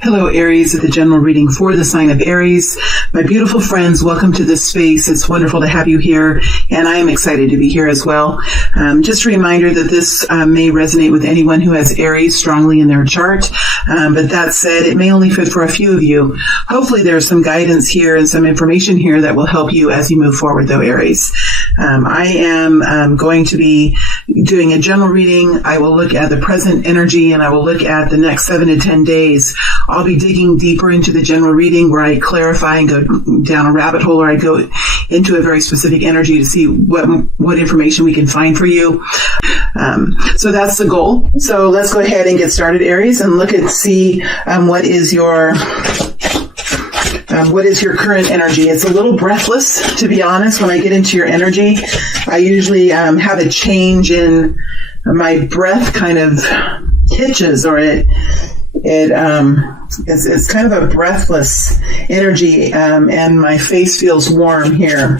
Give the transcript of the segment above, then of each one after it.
Hello, Aries, at the general reading for the sign of Aries. My beautiful friends, welcome to this space. It's wonderful to have you here, and I am excited to be here as well. Just a reminder that this may resonate with anyone who has Aries strongly in their chart, but that said, it may only fit for a few of you. Hopefully there's some guidance here and some information here that will help you as you move forward, though, Aries. I am going to be doing a general reading. I will look at the present energy, and I will look at the next 7 to 10 days. I'll be digging deeper into the general reading where I clarify and go down a rabbit hole, or I go into a very specific energy to see what information we can find for you. So that's the goal. So let's go ahead and get started, Aries, and look and see what is your current energy. It's a little breathless, to be honest. When I get into your energy, I usually have a change in my breath, kind of hitches, or it's kind of a breathless energy, and my face feels warm here.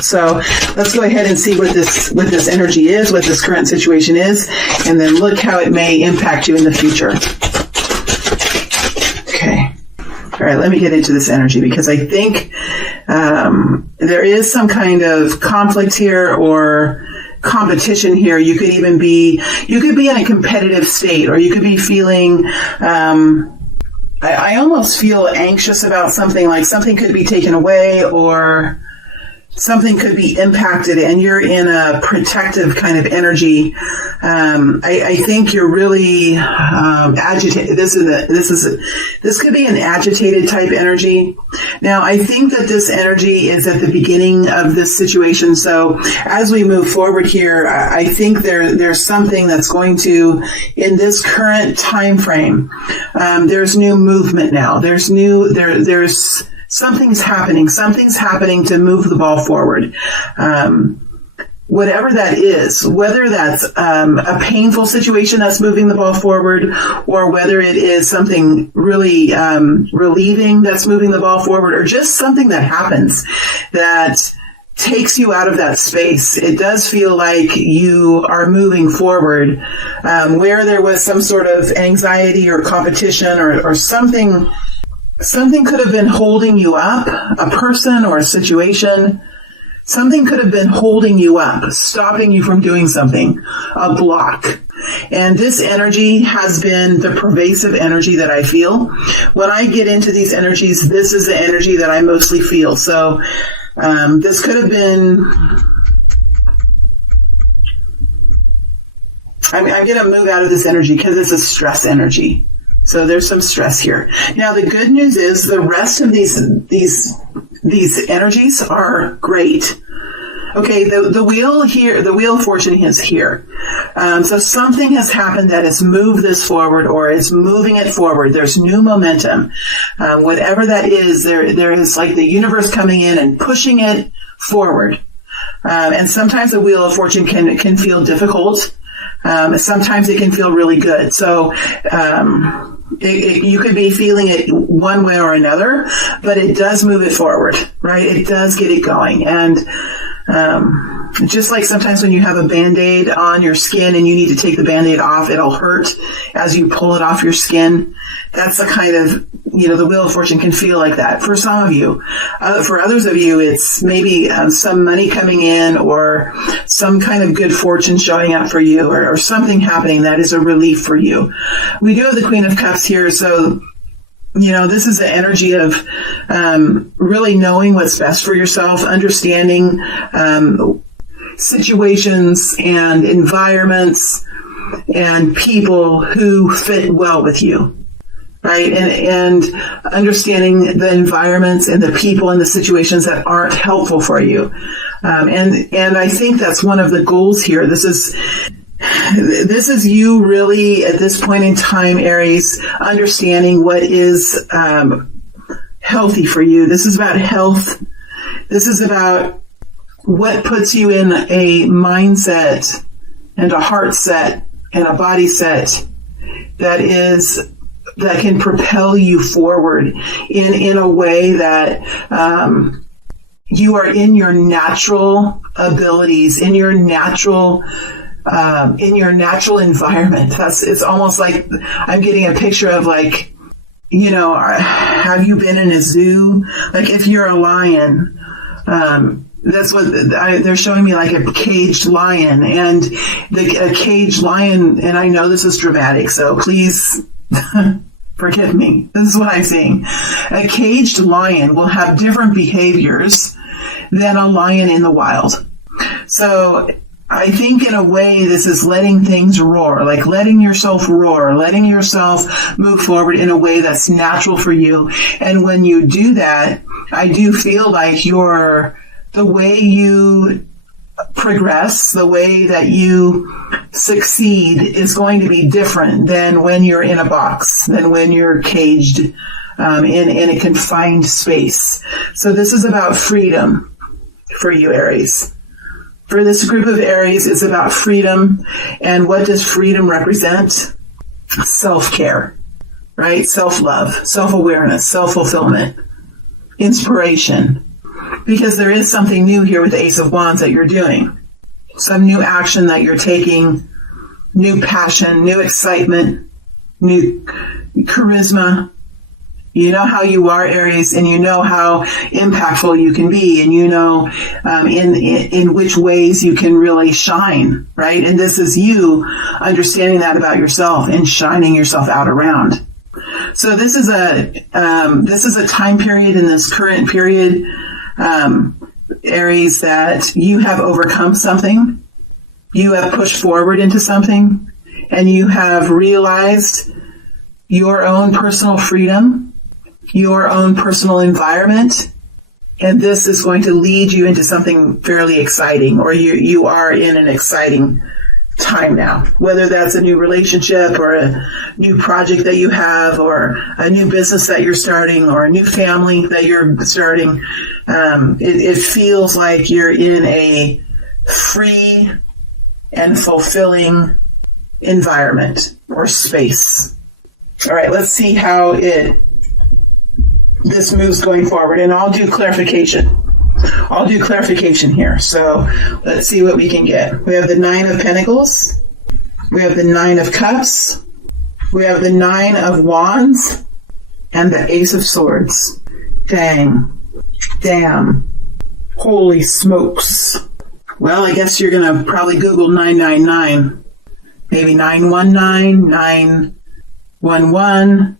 So let's go ahead and see what this energy is, what this current situation is, and then look how it may impact you in the future. Okay. All right, let me get into this energy, because I think there is some kind of conflict here or competition here. You could be in a competitive state, or you could be feeling, I almost feel anxious about something, like something could be taken away or something could be impacted, and you're in a protective kind of energy. I think you're really agitated. This could be an agitated type energy. Now, I think that this energy is at the beginning of this situation. So as we move forward here, I think there's something that's going to, in this current time frame, there's new movement now. There's something's happening. Something's happening to move the ball forward. Whatever that is, whether that's a painful situation that's moving the ball forward, or whether it is something really relieving that's moving the ball forward, or just something that happens that takes you out of that space. It does feel like you are moving forward, where there was some sort of anxiety or competition or something. Something could have been holding you up, a person or a situation. Something could have been holding you up, stopping you from doing something, a block. And this energy has been the pervasive energy that I feel. When I get into these energies, this is the energy that I mostly feel. So this could have been... I'm going to move out of this energy because it's a stress energy. So there's some stress here. Now, the good news is the rest of these energies are great. Okay, the wheel here, the wheel of fortune is here. So something has happened that has moved this forward, or is moving it forward. There's new momentum. Whatever that is, there is like the universe coming in and pushing it forward. And sometimes the wheel of fortune can feel difficult. Sometimes it can feel really good. So you could be feeling it one way or another, but it does move it forward, right? It does get it going. And just like sometimes when you have a Band-Aid on your skin and you need to take the Band-Aid off, it'll hurt as you pull it off your skin. That's the kind of, the wheel of fortune can feel like that for some of you. For others of you, it's maybe some money coming in, or some kind of good fortune showing up for you, or something happening that is a relief for you. We do have the Queen of Cups here, so this is the energy of really knowing what's best for yourself, understanding situations and environments and people who fit well with you, right? And understanding the environments and the people and the situations that aren't helpful for you. And I think that's one of the goals here. This is you really, at this point in time, Aries, understanding what is healthy for you. This is about health. This is about what puts you in a mindset and a heart set and a body set that can propel you forward in a way that you are in your natural abilities, in your natural environment. It's almost like I'm getting a picture of like have you been in a zoo? Like if you're a lion, that's what they're showing me, like a caged lion, and a caged lion, and I know this is dramatic, so please forgive me. This is what I'm saying. A caged lion will have different behaviors than a lion in the wild. So I think in a way this is letting things roar, like letting yourself roar, letting yourself move forward in a way that's natural for you. And when you do that, I do feel like the way you progress, the way that you succeed is going to be different than when you're in a box, than when you're caged in a confined space. So this is about freedom for you, Aries. For this group of Aries, it's about freedom. And what does freedom represent? Self-care, right? Self-love, self-awareness, self-fulfillment, inspiration. Because there is something new here with the Ace of Wands that you're doing. Some new action that you're taking, new passion, new excitement, new charisma. You know how you are, Aries, and you know how impactful you can be, and you know in which ways you can really shine, right? And this is you understanding that about yourself and shining yourself out around. So this is a time period in this current period, Aries, that you have overcome something, you have pushed forward into something, and you have realized your own personal freedom, your own personal environment, and this is going to lead you into something fairly exciting, or you are in an exciting time now, whether that's a new relationship or a new project that you have, or a new business that you're starting, or a new family that you're starting. It feels like you're in a free and fulfilling environment or space. All right, let's see how this moves going forward, and I'll do clarification. Here. So let's see what we can get. We have the 9 of Pentacles. We have the 9 of Cups. We have the 9 of Wands and the Ace of Swords. Damn. Holy smokes. Well, I guess you're going to probably Google 999. Maybe 919, 911.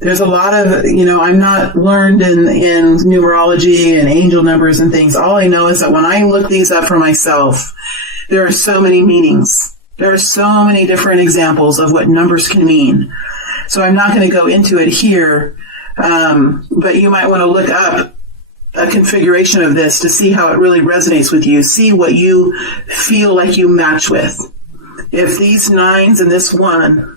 There's a lot of, I'm not learned in numerology and angel numbers and things. All I know is that when I look these up for myself, there are so many meanings. There are so many different examples of what numbers can mean. So I'm not going to go into it here, but you might want to look up a configuration of this to see how it really resonates with you. See what you feel like you match with. If these 9s and this 1,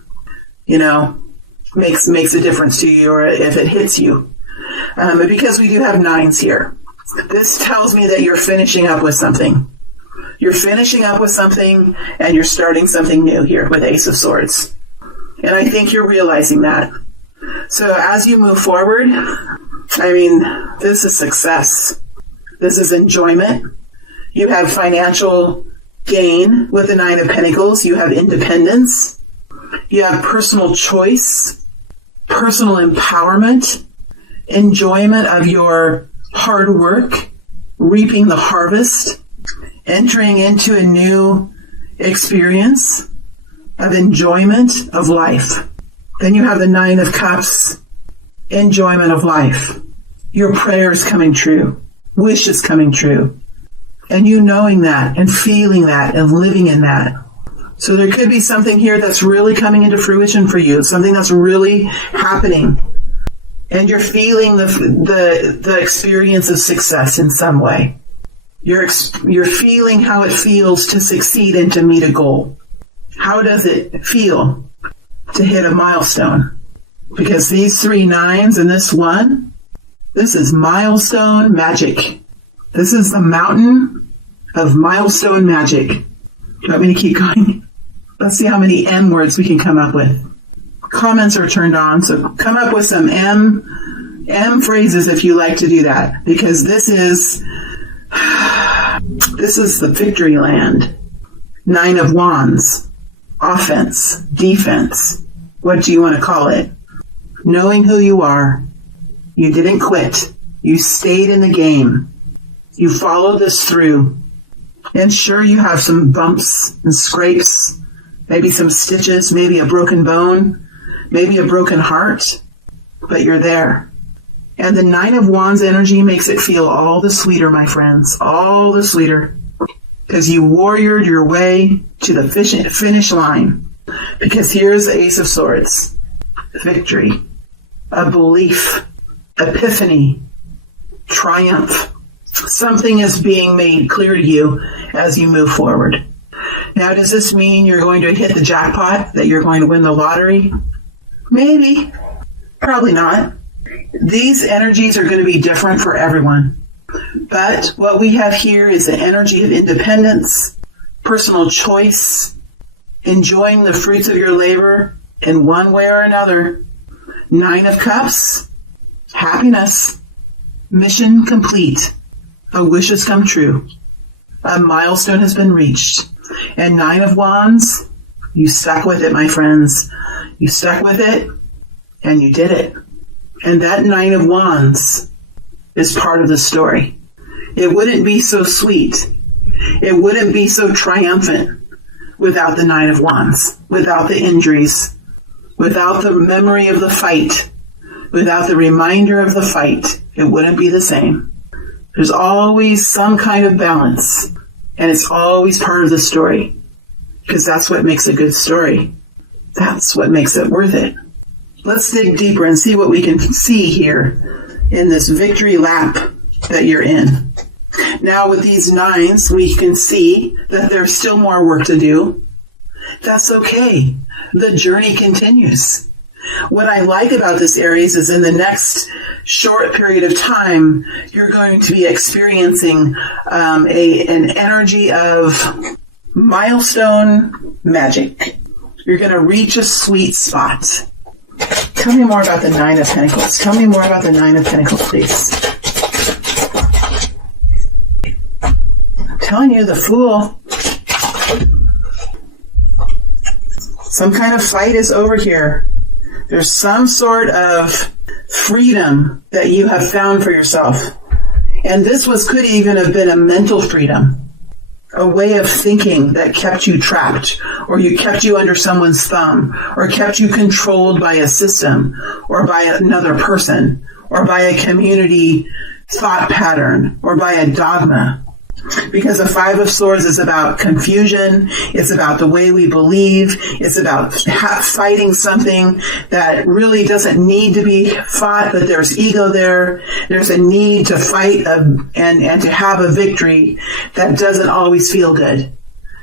makes a difference to you, or if it hits you. Because we do have 9s here. This tells me that you're finishing up with something. You're finishing up with something, and you're starting something new here with Ace of Swords. And I think you're realizing that. So as you move forward, this is success. This is enjoyment. You have financial gain with the 9 of Pentacles. You have independence. You have personal choice, personal empowerment, enjoyment of your hard work, reaping the harvest, entering into a new experience of enjoyment of life. Then you have the 9 of Cups, enjoyment of life. Your prayers coming true, wishes coming true, and you knowing that and feeling that and living in that. So there could be something here that's really coming into fruition for you, something that's really happening. And you're feeling the experience of success in some way. You're feeling how it feels to succeed and to meet a goal. How does it feel to hit a milestone? Because these 3 9s and this 1, this is milestone magic. This is the mountain of milestone magic. Do you want me to keep going? Let's see how many M words we can come up with. Comments are turned on, so come up with some M phrases if you like to do that, because this is the victory land. 9 of Wands, offense, defense. What do you want to call it? knowing who you are. You didn't quit. You stayed in the game. You followed this through. And sure, you have some bumps and scrapes, maybe some stitches, maybe a broken bone, maybe a broken heart, but you're there. And the 9 of Wands energy makes it feel all the sweeter, my friends, all the sweeter, because you warriored your way to the finish line. Because here's the Ace of Swords, victory, a belief, epiphany, triumph. Something is being made clear to you as you move forward. Now, does this mean you're going to hit the jackpot, that you're going to win the lottery? Maybe. Probably not. These energies are going to be different for everyone. But what we have here is the energy of independence, personal choice, enjoying the fruits of your labor in one way or another. 9 of Cups, happiness, mission complete. A wish has come true. A milestone has been reached. And 9 of Wands, you stuck with it, my friends. You stuck with it, and you did it. And that 9 of Wands is part of the story. It wouldn't be so sweet. It wouldn't be so triumphant without the 9 of Wands, without the injuries, without the memory of the fight, without the reminder of the fight. It wouldn't be the same. There's always some kind of balance, and it's always part of the story, because that's what makes a good story. That's what makes it worth it. Let's dig deeper and see what we can see here in this victory lap that you're in. Now, with these 9s, we can see that there's still more work to do. That's okay. The journey continues. What I like about this, Aries, is in the next short period of time, you're going to be experiencing an energy of milestone magic. You're going to reach a sweet spot. Tell me more about the 9 of Pentacles. Tell me more about the 9 of Pentacles, please. I'm telling you, the Fool. Some kind of fight is over here. There's some sort of freedom that you have found for yourself. And this could even have been a mental freedom, a way of thinking that kept you trapped, or you kept you under someone's thumb, or kept you controlled by a system, or by another person, or by a community thought pattern, or by a dogma. Because the 5 of Swords is about confusion. It's about the way we believe. It's about fighting something that really doesn't need to be fought, but there's ego there. There's a need to fight and to have a victory that doesn't always feel good.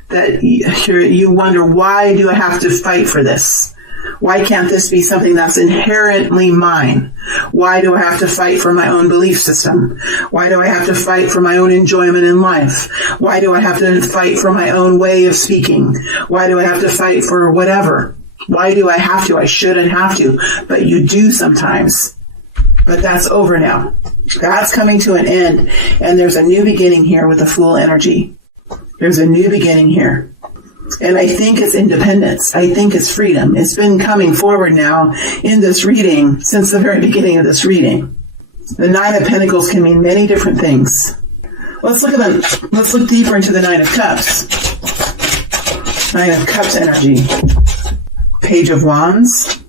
That you wonder, why do I have to fight for this? Why can't this be something that's inherently mine? Why do I have to fight for my own belief system? Why do I have to fight for my own enjoyment in life? Why do I have to fight for my own way of speaking? Why do I have to fight for whatever? Why do I have to? I shouldn't have to, but you do sometimes. But that's over now. That's coming to an end, and there's a new beginning here with the Fool energy. There's a new beginning here. And I think it's independence. I think it's freedom. It's been coming forward now in this reading since the very beginning of this reading. The 9 of Pentacles can mean many different things. Let's look at them. Let's look deeper into the 9 of Cups. 9 of Cups energy. Page of Wands.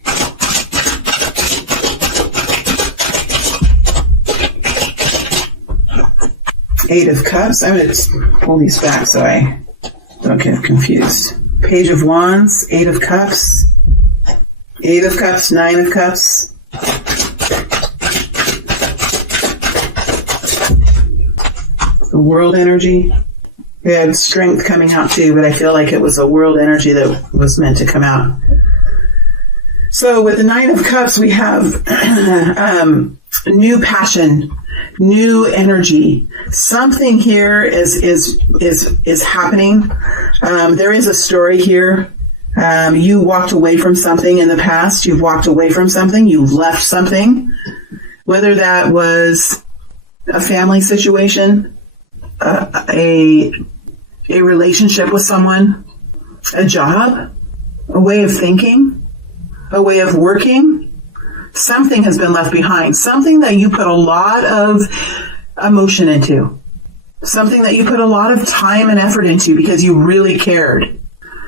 Eight of Cups. I'm going to pull these back so I don't get confused. Page of Wands, 8 of Cups, 8 of Cups, 9 of Cups. The World energy. We had Strength coming out too, but I feel like it was a World energy that was meant to come out. So with the 9 of Cups, we have new passion, new energy. Something here is happening. There is a story here. You walked away from something in the past. You've walked away from something. You've left something. Whether that was a family situation, a relationship with someone, a job, a way of thinking, a way of working. Something has been left behind. Something that you put a lot of emotion into. Something that you put a lot of time and effort into because you really cared.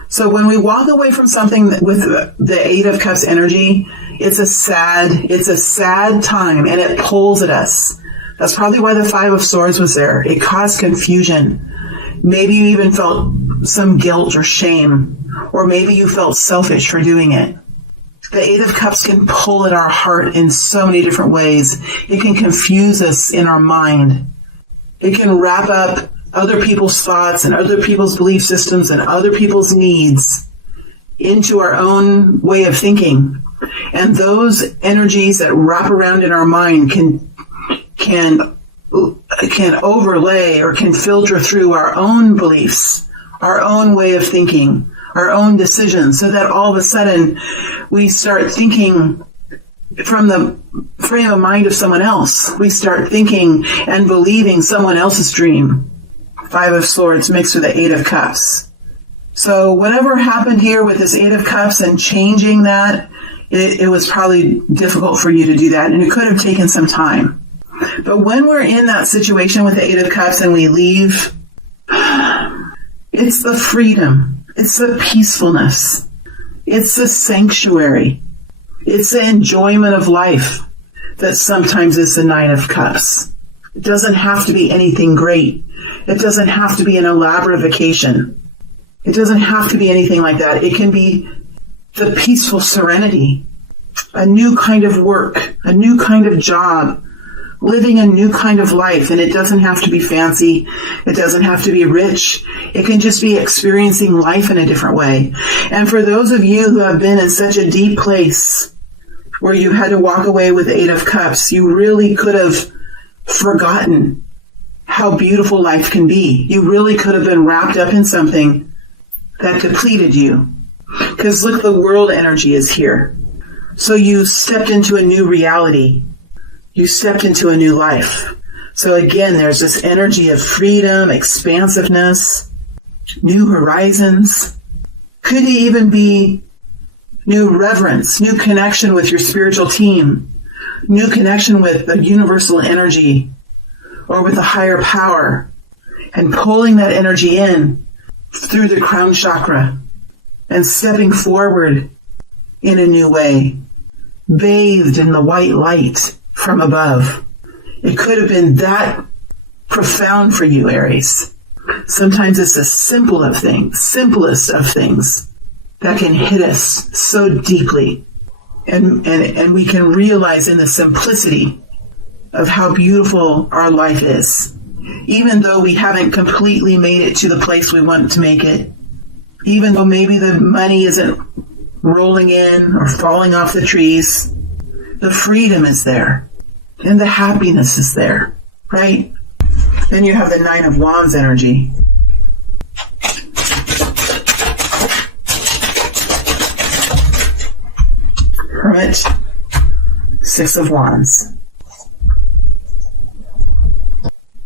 So when we walk away from something with the Eight of Cups energy, it's a sad time, and it pulls at us. That's probably why the Five of Swords was there. It caused confusion. Maybe you even felt some guilt or shame, or maybe you felt selfish for doing it. The Eight of Cups can pull at our heart in so many different ways. It can confuse us in our mind. It can wrap up other people's thoughts and other people's belief systems and other people's needs into our own way of thinking. And those energies that wrap around in our mind can overlay or can filter through our own beliefs, our own way of thinking, our own decisions, so that all of a sudden we start thinking from the frame of mind of someone else. We start thinking and believing someone else's dream. Five of Swords mixed with the Eight of Cups. So whatever happened here with this Eight of Cups and changing that, it was probably difficult for you to do that, and it could have taken some time. But when we're in that situation with the Eight of Cups and we leave, it's the freedom. It's the peacefulness. It's the sanctuary. It's the enjoyment of life that sometimes is the Nine of Cups. It doesn't have to be anything great. It doesn't have to be an elaborate vacation. It doesn't have to be anything like that. It can be the peaceful serenity, a new kind of work, a new kind of job, living a new kind of life. And it doesn't have to be fancy. It doesn't have to be rich. It can just be experiencing life in a different way. And for those of you who have been in such a deep place where you had to walk away with the Eight of Cups, you really could have forgotten how beautiful life can be. You really could have been wrapped up in something that depleted you. Because look, the world energy is here. So you stepped into a new reality. You stepped into a new life. So again, there's this energy of freedom, expansiveness, new horizons. Could even be new reverence, new connection with your spiritual team, new connection with the universal energy or with a higher power, and pulling that energy in through the crown chakra and stepping forward in a new way, bathed in the white light from above. It could have been that profound for you, Aries. Sometimes it's the simplest of things that can hit us so deeply. And we can realize in the simplicity of how beautiful our life is. Even though we haven't completely made it to the place we want to make it. Even though maybe the money isn't rolling in or falling off the trees. The freedom is there. And the happiness is there. Right? Then you have the Nine of Wands energy. Hermit. Six of Wands.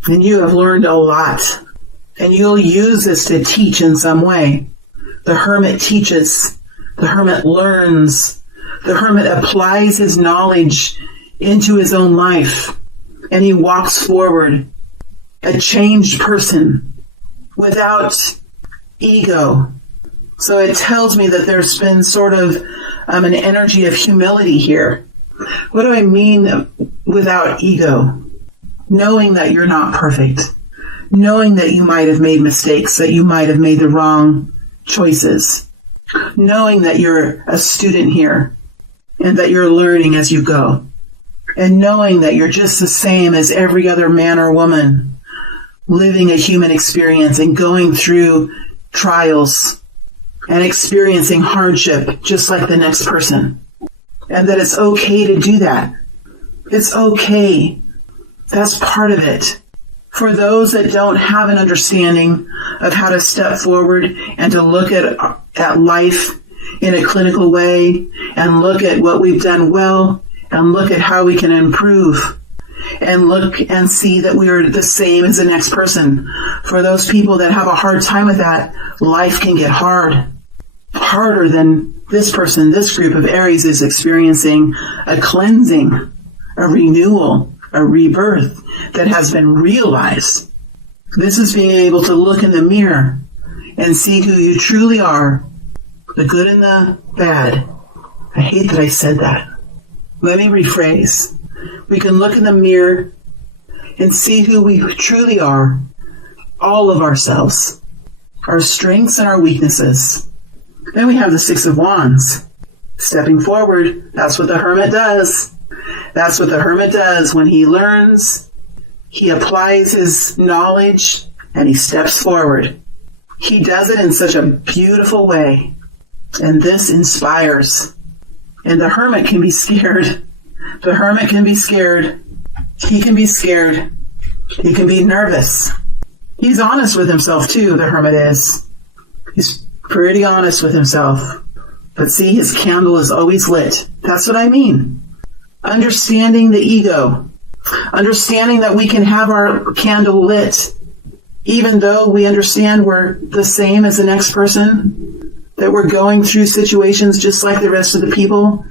And you have learned a lot. And you'll use this to teach in some way. The Hermit teaches. The Hermit learns. The Hermit applies his knowledge into his own life. And he walks forward, a changed person, without ego. So it tells me that there's been sort of an energy of humility here. What do I mean without ego? Knowing that you're not perfect. Knowing that you might have made mistakes, that you might have made the wrong choices. Knowing that you're a student here and that you're learning as you go. And knowing that you're just the same as every other man or woman living a human experience and going through trials and experiencing hardship just like the next person. And that it's okay to do that. It's okay. That's part of it. For those that don't have an understanding of how to step forward and to look at life in a clinical way and look at what we've done well and look at how we can improve and look and see that we are the same as the next person. For those people that have a hard time with that, life can get hard. Harder than This person, this group of Aries is experiencing a cleansing, a renewal, a rebirth that has been realized. This is being able to look in the mirror and see who you truly are, the good and the bad. I hate that I said that. Let me rephrase. We can look in the mirror and see who we truly are, all of ourselves, our strengths and our weaknesses. Then we have the Six of Wands. Stepping forward, that's what the Hermit does. That's what the Hermit does. When he learns, he applies his knowledge and he steps forward. He does it in such a beautiful way. And this inspires. And the Hermit can be scared. The Hermit can be scared. He can be scared. He can be nervous. He's honest with himself too, the Hermit is. He's pretty honest with himself. But see, his candle is always lit. That's what I mean. Understanding the ego. Understanding that we can have our candle lit even though we understand we're the same as the next person, that we're going through situations just like the rest of the people,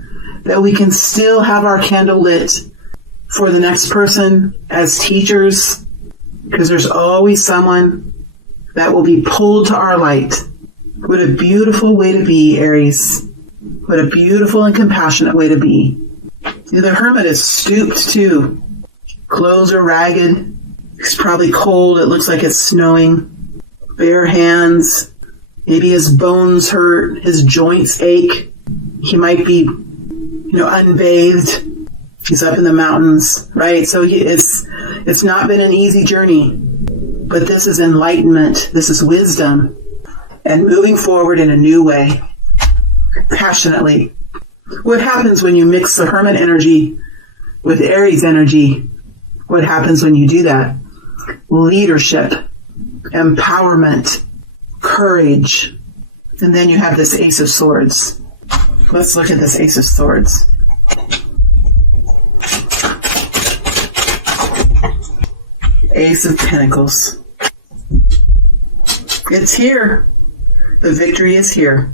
that we can still have our candle lit for the next person as teachers, because there's always someone that will be pulled to our light. What a beautiful way to be, Aries. What a beautiful and compassionate way to be. The Hermit is stooped too. Clothes are ragged. It's probably cold. It looks like it's snowing. Bare hands. Maybe his bones hurt. His joints ache. He might be, unbathed. He's up in the mountains, right? So it's not been an easy journey. But this is enlightenment. This is wisdom. And moving forward in a new way. Passionately. What happens when you mix the Hermit energy with Aries energy? What happens when you do that? Leadership, empowerment, courage. And then you have this Ace of Swords. Let's look at this Ace of Swords. Ace of Pentacles. It's here. The victory is here.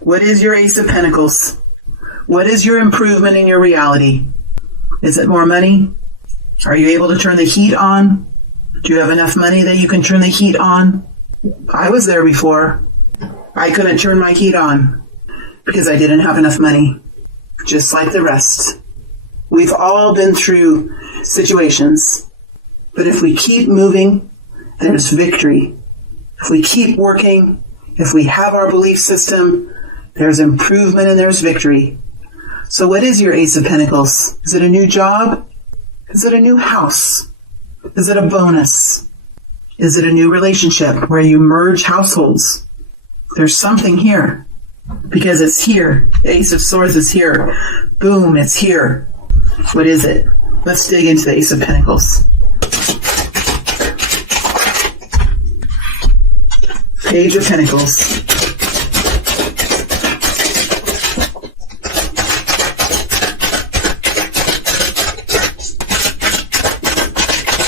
What is your Ace of Pentacles? What is your improvement in your reality? Is it more money? Are you able to turn the heat on? Do you have enough money that you can turn the heat on? I was there before. I couldn't turn my heat on because I didn't have enough money, just like the rest. We've all been through situations, but if we keep moving, there's victory. If we keep working, if we have our belief system, there's improvement and there's victory. So what is your Ace of Pentacles? Is it a new job? Is it a new house? Is it a bonus? Is it a new relationship where you merge households? There's something here because it's here. The Ace of Swords is here. Boom, it's here. What is it? Let's dig into the Ace of Pentacles. Page of Pentacles.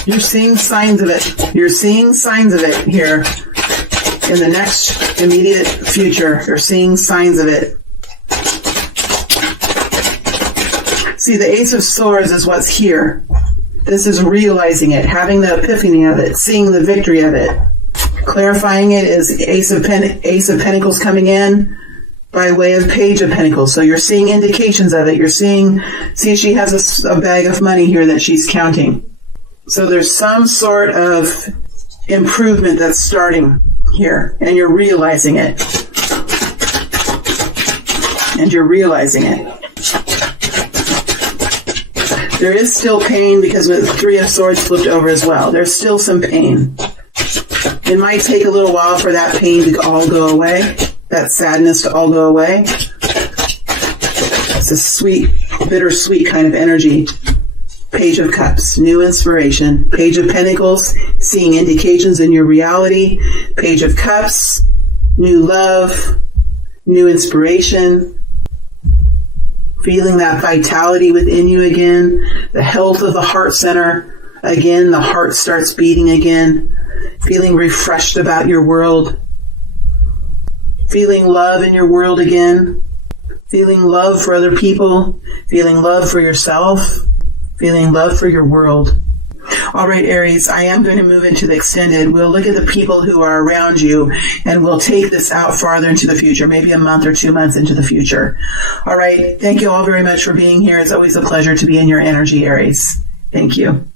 You're seeing signs of it. You're seeing signs of it here in the next immediate future. You're seeing signs of it. See, the Ace of Swords is what's here. This is realizing it, having the epiphany of it, seeing the victory of it. Clarifying it is Ace of Pentacles coming in by way of Page of Pentacles. So you're seeing indications of it. You're see, she has a bag of money here that she's counting. So there's some sort of improvement that's starting here, and you're realizing it. And you're realizing it. There is still pain because with Three of Swords flipped over as well. There's still some pain. It might take a little while for that pain to all go away, that sadness to all go away. It's a sweet, bittersweet kind of energy. Page of Cups, new inspiration. Page of Pentacles, seeing indications in your reality. Page of Cups, new love, new inspiration. Feeling that vitality within you again. The health of the heart center. Again, the heart starts beating again. Feeling refreshed about your world. Feeling love in your world again. feeling love for other people, feeling love for yourself, feeling love for your world. All right, Aries, I am going to move into the extended. We'll look at the people who are around you, and we'll take this out farther into the future, maybe a month or 2 months into the future. All right, thank you all very much for being here. It's always a pleasure to be in your energy, Aries. Thank you.